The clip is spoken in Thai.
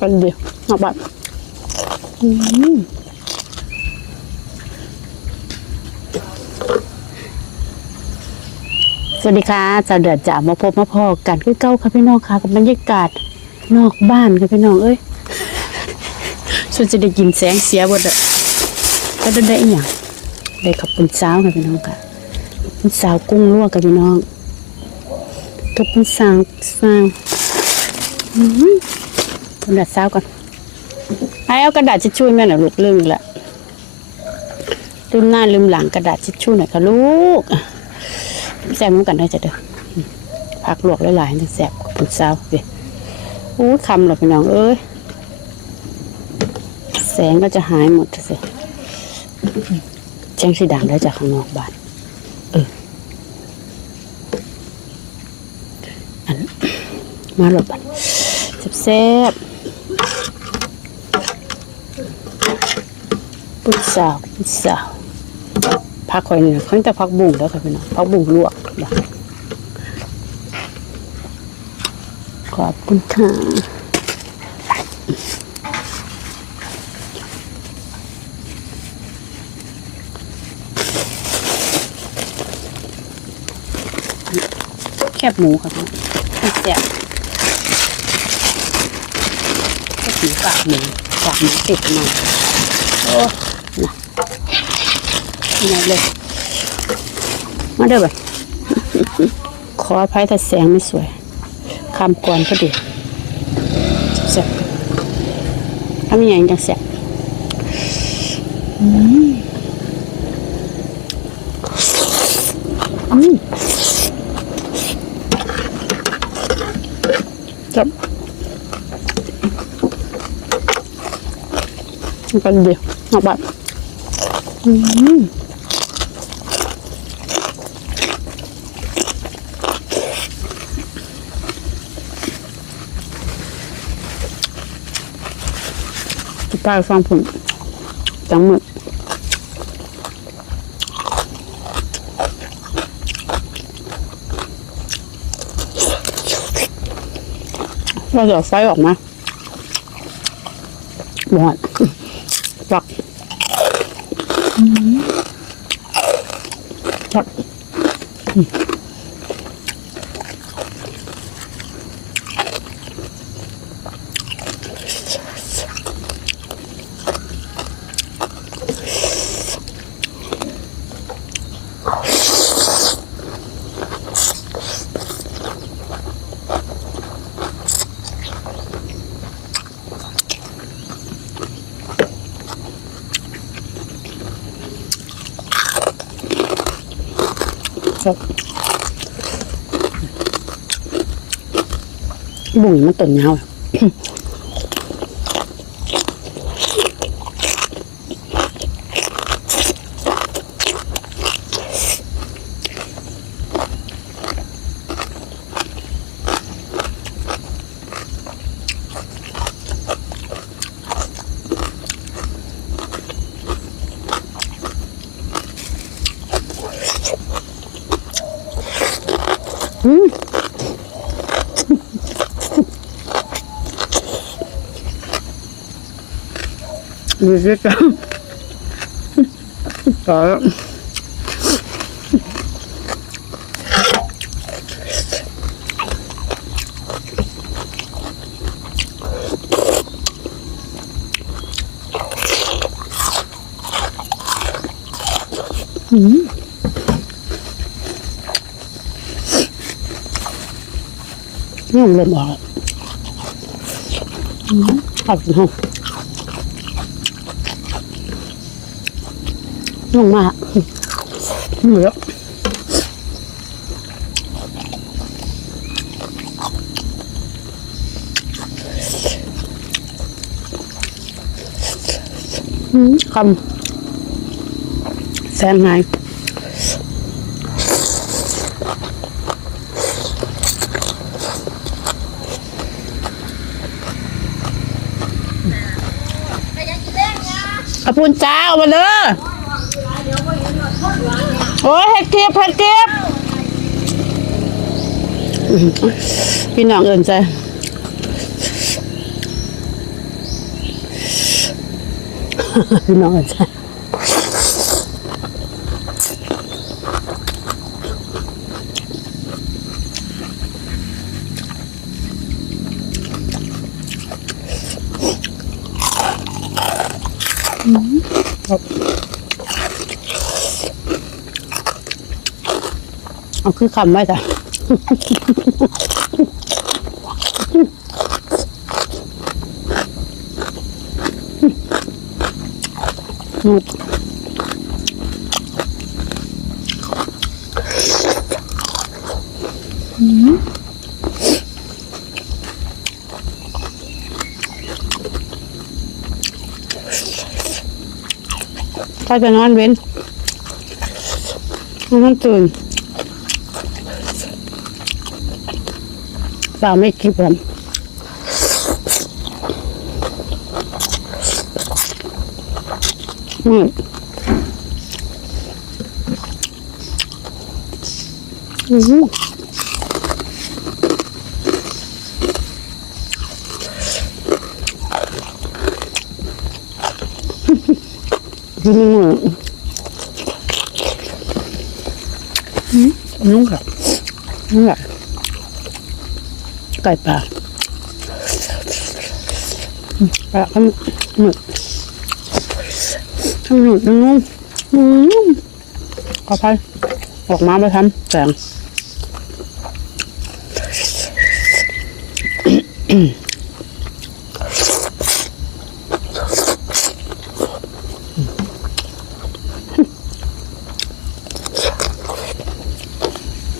กันดีเอาแบบอืมสวัสดีค่ะสาเดือดจ๋ามาพบมาพอกันคือเก้าค่ะพี่น้องค่ะกับบรรยากาศนอกบ้านค่ะพี่น้องเอ้ยส่วนจะได้กินแสงเสียหมดอะก็ได้ได้อหย่างได้ขับปุ้นสาวค่ะพี่น้องค่ะปุ้นสาวกุ้งลวกค่ะพี่น้องกับปุ้นสาวสาวอืม กระดาษสาวก่อนไอ้เอากระดาษทิชชู่แม่หน่อยลูกลืมอีกและลืมหน้าลืมหลังกระดาษทิชชู่หน่อยค่ะลูกแซ่บเหมือนกันได้จะเด้ออืมผักลวกหลายๆนี่แซ่บกับปุ้สาวเด้อู้คำหรอพี่น้องเอ้ยแสงก็จะหายหมดสิแจ้งสีดังได้จากข้างนอกบ้านเอออันมาหลบบ้านแซ่บ ๆพุทธสาวพุทธสาวพักคอยนี่นะเขาแต่พักบุ้งแล้วค่ะพี่น้องพักบุ้งลวกนะขอบคุณค่ะแคบหมูค่ะพี่น้องแซ่บก็ถือปากหมู ปากหมูติดมาโอ้นะยังไงเลย มาเด้อบ่ขออภัยถ้าแสงไม่สวยคำก่อนก็ดีแซ่บทำยังไงจังแซ่บอืมอืมจบ กันดีเอาแบบอืมจะไปฟังผมจังหมดเราจะไฟออกมาหมด ปักปัก ครบบุ๋งมันต้นยาว ดูสิจ้าต่อแล้วอืมนี่ นเริ่มออกแล้วอืมขอบคุณค่ะลงมากเหลืออืมคำแซงไง ปูนณจ้ามาเลยโอ้ยเฮ็ดเกียบเฮ็ดเกียบพี่น้องเอินใจพี่น้องเอินใจ เอาคือคำไว้จ้ะนูดอืม ถ้าจะนอนเว้นให้มันตื่นสาวไม่คิดผมอืมอืมอืมอืม นุ่งค่ะนุ่งค่ะไก่ปลาปลาข้างหมึกข้างหมึกนุ่มอืมขอพันออกมาไปทำแสง mm